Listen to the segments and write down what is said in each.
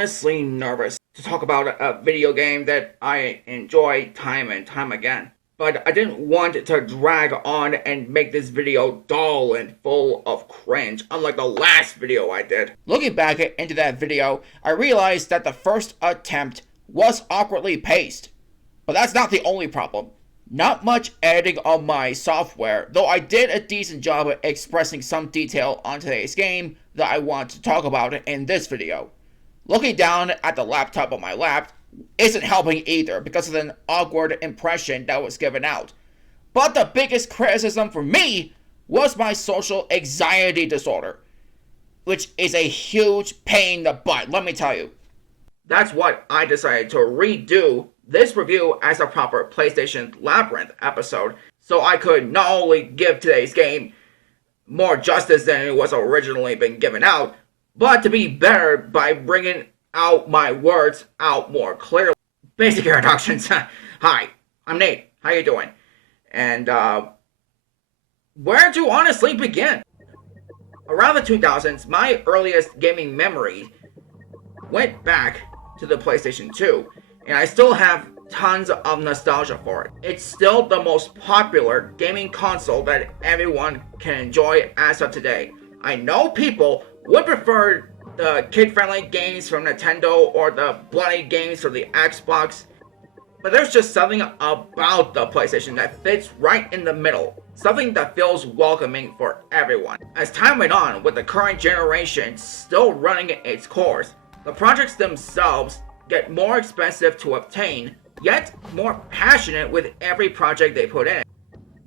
honestly nervous to talk about a video game that I enjoy time and time again. But I didn't want to drag on and make this video dull and full of cringe, unlike the last video I did. Looking back into that video, I realized that the first attempt was awkwardly paced. But that's not the only problem. Not much editing on my software, though I did a decent job at expressing some detail on today's game that I want to talk about in this video. Looking down at the laptop on my lap isn't helping either because of an awkward impression that was given out. But the biggest criticism for me was my social anxiety disorder, which is a huge pain in the butt, let me tell you. That's what I decided to redo this review as a proper PlayStation Labyrinth episode, so I could not only give today's game more justice than it was originally been given out, but to be better by bringing out my words out more clearly. Basic introductions. Hi, I'm Nate. How you doing? And where to honestly begin? Around the 2000s, my earliest gaming memory went back to the PlayStation 2, and I still have tons of nostalgia for it. It's still the most popular gaming console that everyone can enjoy as of today. I know people would prefer the kid-friendly games from Nintendo or the bloody games from the Xbox, but there's just something about the PlayStation that fits right in the middle, something that feels welcoming for everyone. As time went on, with the current generation still running its course, the projects themselves get more expensive to obtain, yet more passionate with every project they put in.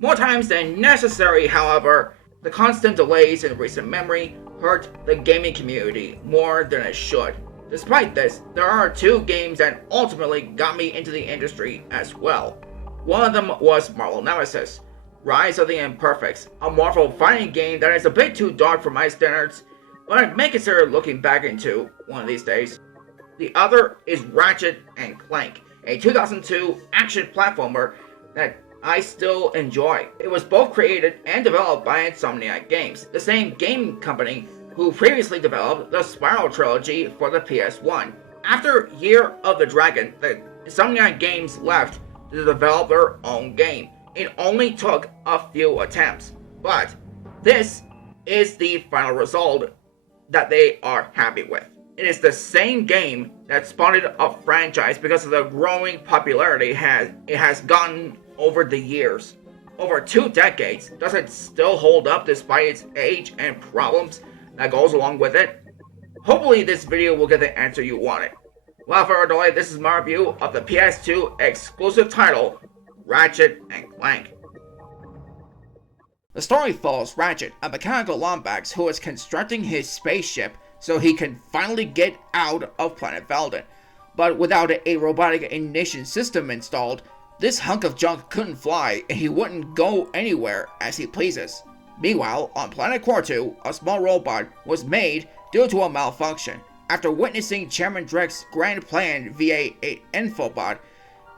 More times than necessary, however, the constant delays in recent memory hurt the gaming community more than it should. Despite this, there are two games that ultimately got me into the industry as well. One of them was Marvel Nemesis, Rise of the Imperfects, a Marvel fighting game that is a bit too dark for my standards, but I may consider looking back into one of these days. The other is Ratchet and Clank, a 2002 action platformer that I still enjoy. It was both created and developed by Insomniac Games, the same game company who previously developed the Spiral trilogy for the PS1. After Year of the Dragon, the Insomniac Games left to develop their own game. It only took a few attempts, but this is the final result that they are happy with. It is the same game that spawned a franchise because of the growing popularity it has gotten over the years. Over 2 decades, does it still hold up despite its age and problems that goes along with it? Hopefully this video will get the answer you wanted. Without further delay, this is my review of the PS2 exclusive title, Ratchet and Clank. The story follows Ratchet, a mechanical Lombax who is constructing his spaceship so he can finally get out of planet Veldin. But without a robotic ignition system installed, this hunk of junk couldn't fly and he wouldn't go anywhere as he pleases. Meanwhile, on planet Quartu, a small robot was made due to a malfunction. After witnessing Chairman Dreck's grand plan via an infobot,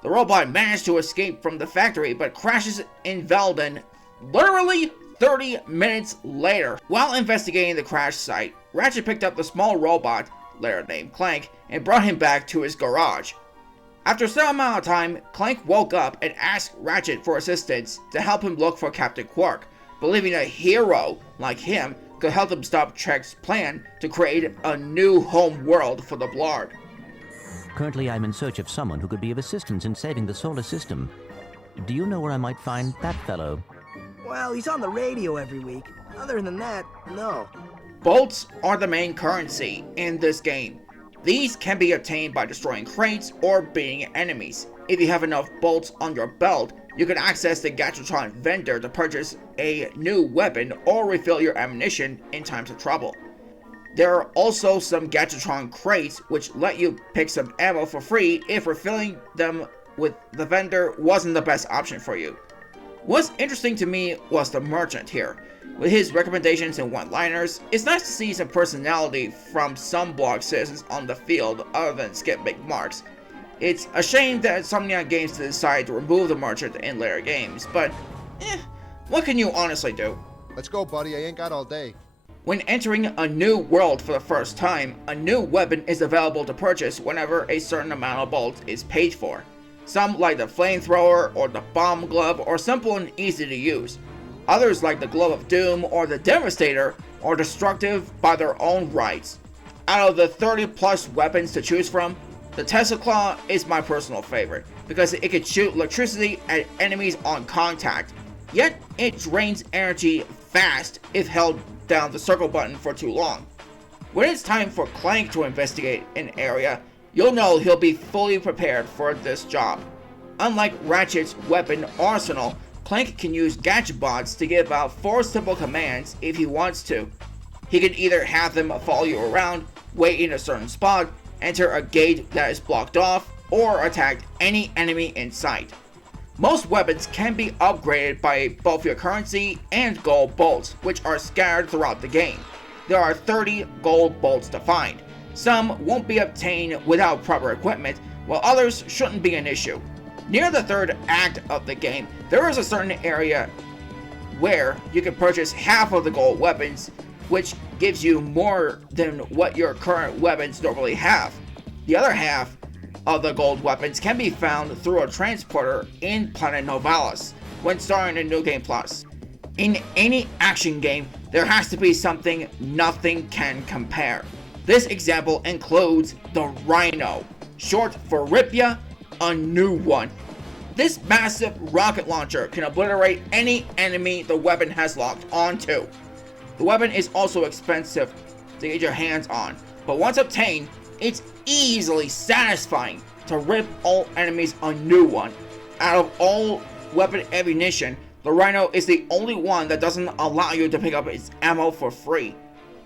the robot managed to escape from the factory but crashes in Veldin literally 30 minutes later. While investigating the crash site, Ratchet picked up the small robot, later named Clank, and brought him back to his garage. After some amount of time, Clank woke up and asked Ratchet for assistance to help him look for Captain Quark, believing a hero like him could help them stop Trek's plan to create a new home world for the Blard. Currently, I'm in search of someone who could be of assistance in saving the solar system. Do you know where I might find that fellow? Well, he's on the radio every week. Other than that, no. Bolts are the main currency in this game. These can be obtained by destroying crates or beating enemies. If you have enough bolts on your belt, you can access the Gatchatron vendor to purchase a new weapon or refill your ammunition in times of trouble. There are also some Gatchatron crates which let you pick some ammo for free if refilling them with the vendor wasn't the best option for you. What's interesting to me was the merchant here. With his recommendations and one-liners, it's nice to see some personality from some blog citizens on the field other than Skip McMarks. It's a shame that Insomniac Games decided to remove the merchant in later games, but what can you honestly do? Let's go, buddy. I ain't got all day. When entering a new world for the first time, a new weapon is available to purchase whenever a certain amount of bolts is paid for. Some like the flamethrower or the bomb glove are simple and easy to use. Others like the Glove of Doom or the Devastator are destructive by their own rights. Out of the 30 plus weapons to choose from, the Tesla Claw is my personal favorite because it can shoot electricity at enemies on contact, yet it drains energy fast if held down the circle button for too long. When it's time for Clank to investigate an area, you'll know he'll be fully prepared for this job. Unlike Ratchet's weapon arsenal, Clank can use gadget bots to give out 4 simple commands if he wants to. He can either have them follow you around, wait in a certain spot, enter a gate that is blocked off, or attack any enemy in sight. Most weapons can be upgraded by both your currency and gold bolts, which are scattered throughout the game. There are 30 gold bolts to find. Some won't be obtained without proper equipment, while others shouldn't be an issue. Near the third act of the game, there is a certain area where you can purchase half of the gold weapons, which gives you more than what your current weapons normally have. The other half of the gold weapons can be found through a transporter in Planet Novalis when starting a New Game Plus. In any action game, there has to be something nothing can compare. This example includes the Rhino, short for Ripya, a new one. This massive rocket launcher can obliterate any enemy the weapon has locked onto. The weapon is also expensive to get your hands on, but once obtained, it's easily satisfying to rip all enemies a new one. Out of all weapon ammunition, the Rhino is the only one that doesn't allow you to pick up its ammo for free.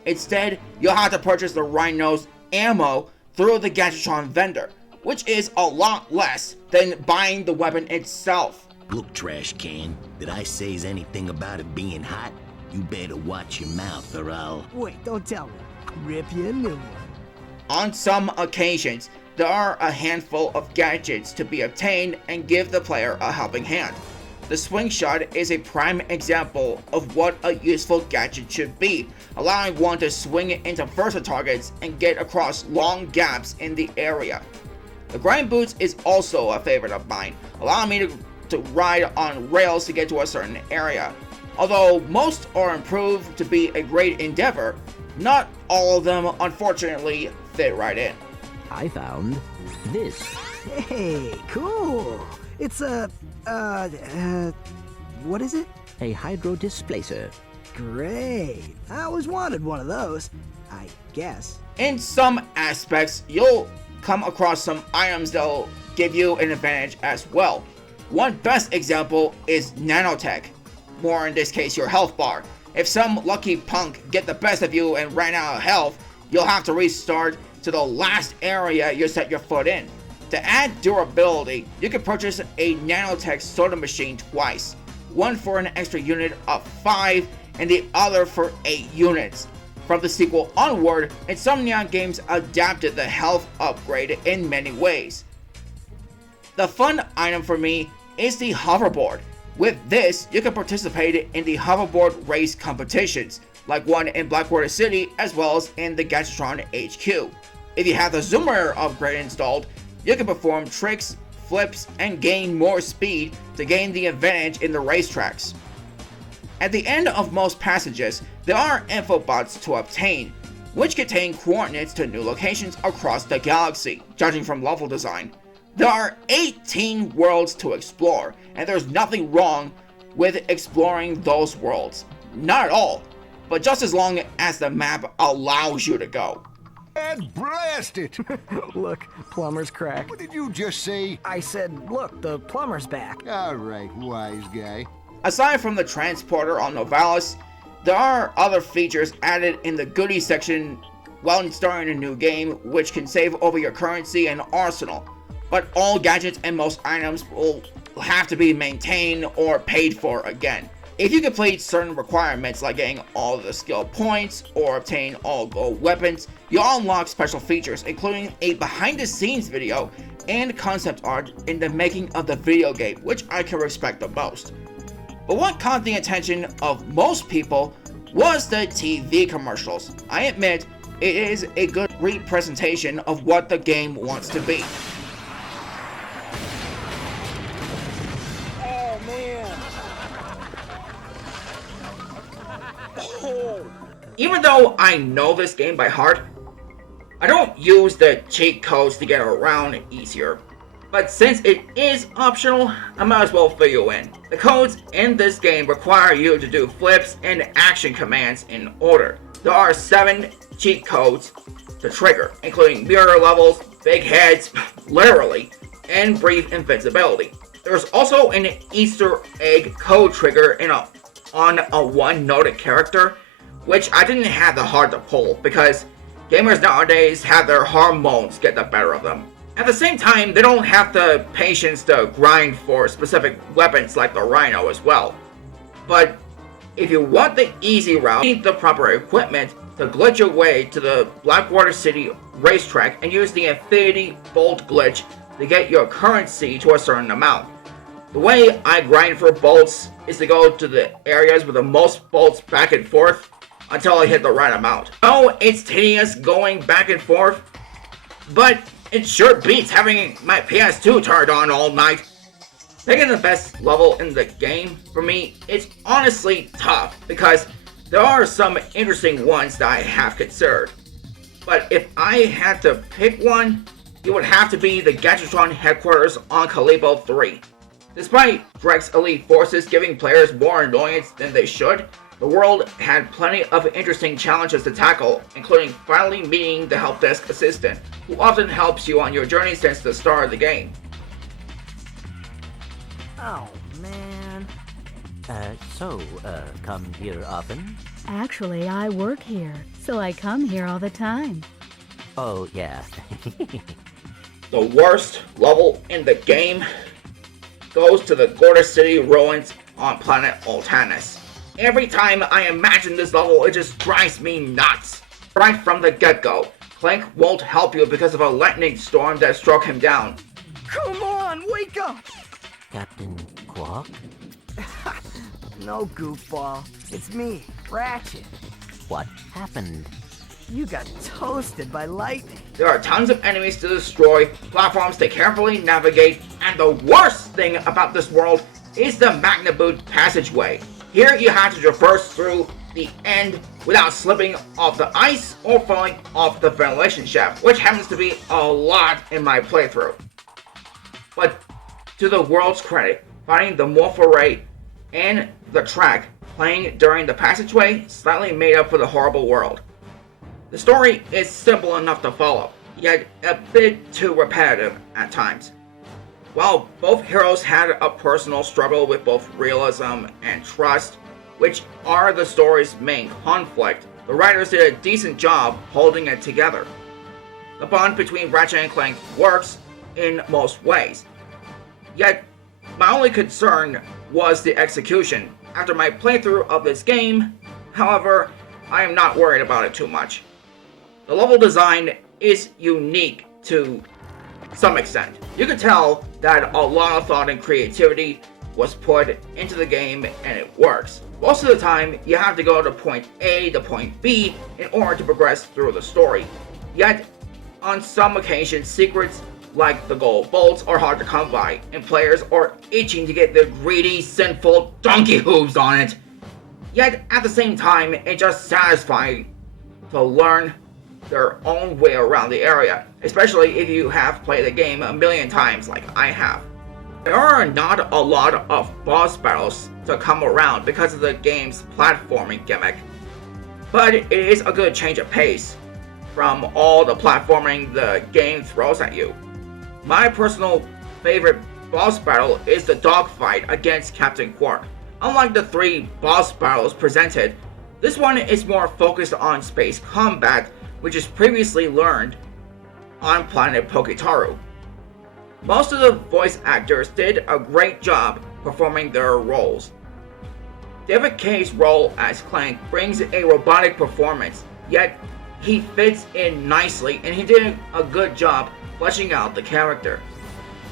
Instead, you'll have to purchase the Rhino's ammo through the Gadgetron vendor, which is a lot less than buying the weapon itself. Look, trash can, did I say anything about it being hot? You better watch your mouth or I'll... Wait, don't tell me. Rip you a new one. On some occasions, there are a handful of gadgets to be obtained and give the player a helping hand. The swing shot is a prime example of what a useful gadget should be, allowing one to swing it into versatile targets and get across long gaps in the area. The grind boots is also a favorite of mine, allowing me to ride on rails to get to a certain area. Although most are improved to be a great endeavor, not all of them unfortunately fit right in. I found this. Hey, cool. It's a, what is it? A hydro displacer. Great. I always wanted one of those, I guess. In some aspects, you'll come across some items that'll give you an advantage as well. One best example is nanotech, more in this case your health bar. If some lucky punk get the best of you and ran out of health, you'll have to restart to the last area you set your foot in. To add durability, you can purchase a nanotech soda machine twice, one for an extra unit of 5 and the other for 8 units. From the sequel onward, Insomniac Games adapted the health upgrade in many ways. The fun item for me is the hoverboard. With this, you can participate in the hoverboard race competitions, like one in Blackwater City as well as in the Gadgetron HQ. If you have the Zoomer upgrade installed, you can perform tricks, flips, and gain more speed to gain the advantage in the racetracks. At the end of most passages, there are infobots to obtain, which contain coordinates to new locations across the galaxy, judging from level design. There are 18 worlds to explore, and there's nothing wrong with exploring those worlds. Not at all, but just as long as the map allows you to go. And blast it! Look, plumber's crack. What did you just say? I said, look, the plumber's back. All right, wise guy. Aside from the transporter on Novalis, there are other features added in the goodies section while starting a new game, which can save over your currency and arsenal. But all gadgets and most items will have to be maintained or paid for again. If you complete certain requirements like getting all the skill points or obtain all gold weapons, you'll unlock special features including a behind the scenes video and concept art in the making of the video game, which I can respect the most. But what caught the attention of most people was the TV commercials. I admit, it is a good representation of what the game wants to be. Oh, man. Oh. Even though I know this game by heart, I don't use the cheat codes to get around easier. But since it is optional, I might as well fill you in. The codes in this game require you to do flips and action commands in order. There are 7 cheat codes to trigger, including mirror levels, big heads, literally, and brief invincibility. There's also an Easter egg code trigger on a one-noted character, which I didn't have the heart to pull because gamers nowadays have their hormones get the better of them. At the same time, they don't have the patience to grind for specific weapons like the Rhino as well. But if you want the easy route, you need the proper equipment to glitch your way to the Blackwater City racetrack and use the Infinity Bolt glitch to get your currency to a certain amount. The way I grind for bolts is to go to the areas with the most bolts back and forth until I hit the right amount. Oh, it's tedious going back and forth, but it sure beats having my PS2 turned on all night. Picking the best level in the game, for me, it's honestly tough because there are some interesting ones that I have considered. But if I had to pick one, it would have to be the Gadgetron headquarters on Kalibo 3. Despite Drek's elite forces giving players more annoyance than they should, the world had plenty of interesting challenges to tackle, including finally meeting the help desk assistant, who often helps you on your journey since the start of the game. Oh, man. Come here often? Actually, I work here, so I come here all the time. Oh, yeah. The worst level in the game goes to the Gorda City ruins on planet Altanus. Every time I imagine this level, it just drives me nuts. Right from the get-go, Clank won't help you because of a lightning storm that struck him down. Come on, wake up! Captain Quark? No, goofball. It's me, Ratchet. What happened? You got toasted by lightning. There are tons of enemies to destroy, platforms to carefully navigate, and the worst thing about this world is the Magnaboot passageway. Here you have to traverse through the end without slipping off the ice or falling off the ventilation shaft, which happens to be a lot in my playthrough. But to the world's credit, finding the Morpho Ray and the track playing during the passageway slightly made up for the horrible world. The story is simple enough to follow, yet a bit too repetitive at times. While both heroes had a personal struggle with both realism and trust, which are the story's main conflict, the writers did a decent job holding it together. The bond between Ratchet and Clank works in most ways. Yet, my only concern was the execution. After my playthrough of this game, however, I am not worried about it too much. The level design is unique to some extent. You can tell that a lot of thought and creativity was put into the game and it works. Most of the time, you have to go to point A to point B in order to progress through the story. Yet, on some occasions, secrets like the gold bolts are hard to come by, and players are itching to get their greedy, sinful donkey hooves on it. Yet, at the same time, it's just satisfying to learn their own way around the area, especially if you have played the game a million times like I have. There are not a lot of boss battles to come around because of the game's platforming gimmick, but it is a good change of pace from all the platforming the game throws at you. My personal favorite boss battle is the dogfight against Captain Quark. Unlike the 3 boss battles presented, this one is more focused on space combat, which is previously learned on planet Poketaru. Most of the voice actors did a great job performing their roles. David Kaye's role as Clank brings a robotic performance, yet he fits in nicely and he did a good job fleshing out the character.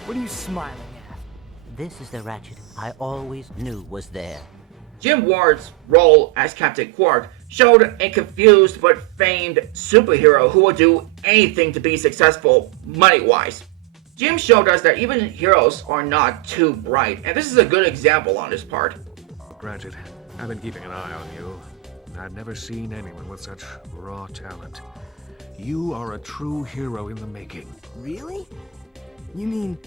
What are you smiling at? This is the Ratchet I always knew was there. Jim Ward's role as Captain Quark showed a confused but famed superhero who will do anything to be successful money-wise. Jim showed us that even heroes are not too bright, and this is a good example on his part. Ratchet, I've been keeping an eye on you. I've never seen anyone with such raw talent. You are a true hero in the making. Really? You mean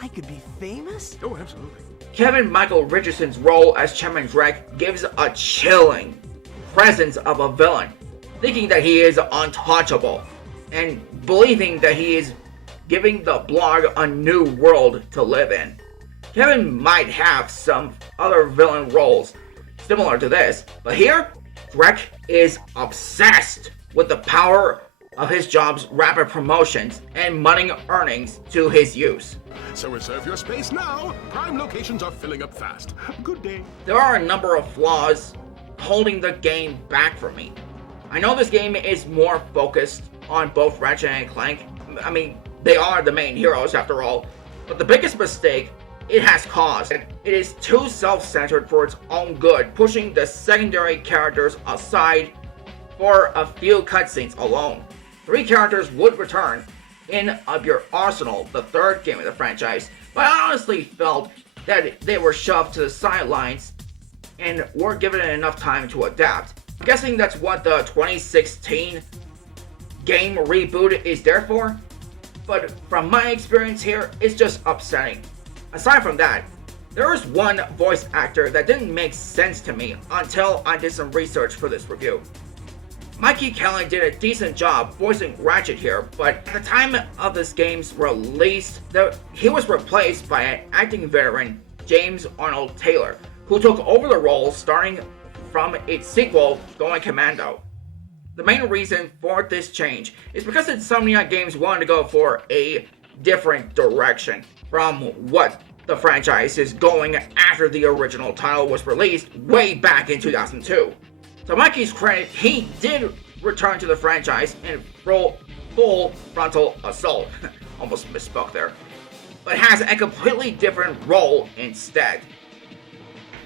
I could be famous? Oh, absolutely. Kevin Michael Richardson's role as Chairman Drek gives a chilling presence of a villain, thinking that he is untouchable, and believing that he is giving the blog a new world to live in. Kevin might have some other villain roles similar to this, but here, Drek is obsessed with the power of his job's rapid promotions and money earnings to his use. So reserve your space now. Prime locations are filling up fast. Good day. There are a number of flaws holding the game back for me. I know this game is more focused on both Ratchet and Clank. I mean, they are the main heroes after all. But the biggest mistake it has caused, it is too self-centered for its own good, pushing the secondary characters aside for a few cutscenes alone. 3 characters would return in Of Your Arsenal, the third game of the franchise, but I honestly felt that they were shoved to the sidelines and weren't given enough time to adapt. I'm guessing that's what the 2016 game reboot is there for, but from my experience here, it's just upsetting. Aside from that, there is one voice actor that didn't make sense to me until I did some research for this review. Mikey Callan did a decent job voicing Ratchet here, but at the time of this game's release, he was replaced by an acting veteran, James Arnold Taylor, who took over the role starting from its sequel, Going Commando. The main reason for this change is because Insomniac Games wanted to go for a different direction from what the franchise is going after the original title was released way back in 2002. To Mikey's credit, he did return to the franchise in full frontal assault. Almost misspoke there. But has a completely different role instead.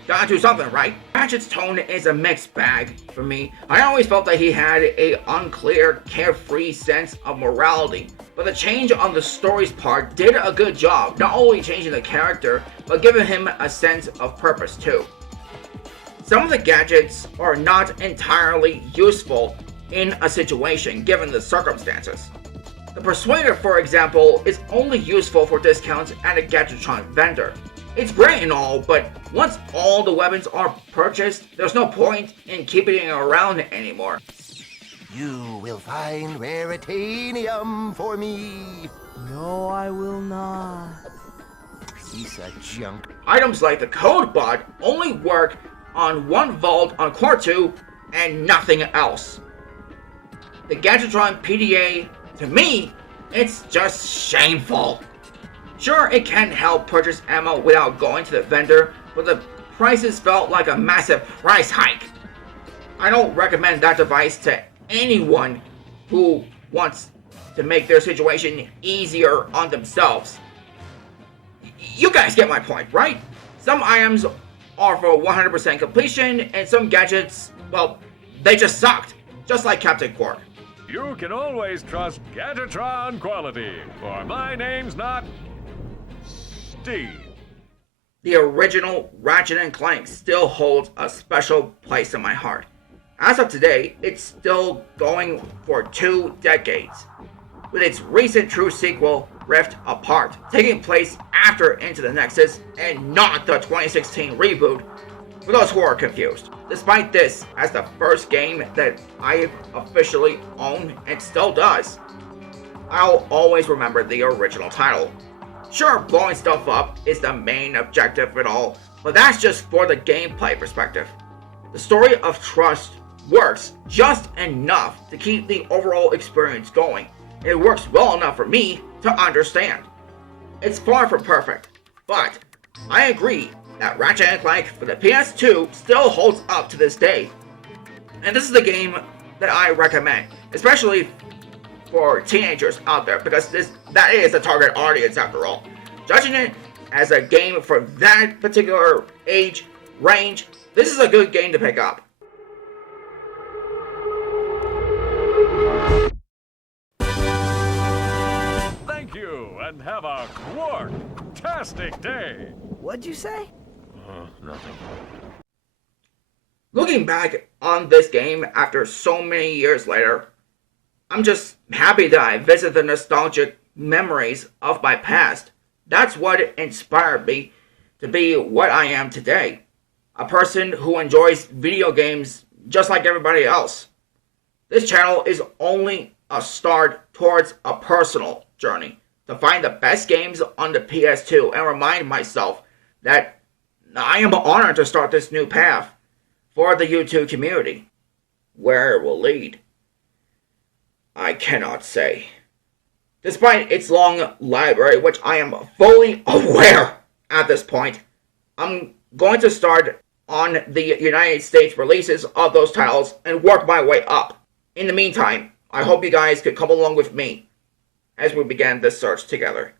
Gotta do something, right? Ratchet's tone is a mixed bag for me. I always felt that he had a unclear, carefree sense of morality. But the change on the story's part did a good job, not only changing the character, but giving him a sense of purpose too. Some of the gadgets are not entirely useful in a situation given the circumstances. The Persuader, for example, is only useful for discounts at a Gadgetron vendor. It's great and all, but once all the weapons are purchased, there's no point in keeping it around anymore. You will find raritanium for me. No, I will not. Piece of junk. Items like the Code Bot only work on one vault on Core 2 and nothing else. The Gadgetron PDA, to me, it's just shameful. Sure, it can help purchase ammo without going to the vendor, but the prices felt like a massive price hike. I don't recommend that device to anyone who wants to make their situation easier on themselves. You guys get my point, right? Some items are for 100% completion, and some gadgets, well, they just sucked. Just like Captain Quark. You can always trust Gadgetron quality, for my name's not Steve. The original Ratchet and Clank still holds a special place in my heart. As of today, it's still going for 2 decades, with its recent true sequel, Rift Apart, taking place after Into the Nexus and not the 2016 reboot, for those who are confused. Despite this, as the first game that I've officially owned and still does, I'll always remember the original title. Sure, blowing stuff up is the main objective of it all, but that's just for the gameplay perspective. The story of trust works just enough to keep the overall experience going. It works well enough for me to understand. It's far from perfect, but I agree that Ratchet and Clank for the PS2 still holds up to this day. And this is the game that I recommend, especially for teenagers out there, because that is the target audience after all. Judging it as a game for that particular age range, This is a good game to pick up. Thank you, and have a quark-tastic day. What'd you say? Nothing. Looking back on this game after so many years later, I'm just happy that I visit the nostalgic memories of my past. That's what inspired me to be what I am today. A person who enjoys video games just like everybody else. This channel is only a start towards a personal journey to find the best games on the PS2 and remind myself that I am honored to start this new path for the YouTube community. Where it will lead, I cannot say. Despite its long library, which I am fully aware at this point, I'm going to start on the United States releases of those titles and work my way up. In the meantime, I hope you guys could come along with me as we begin this search together.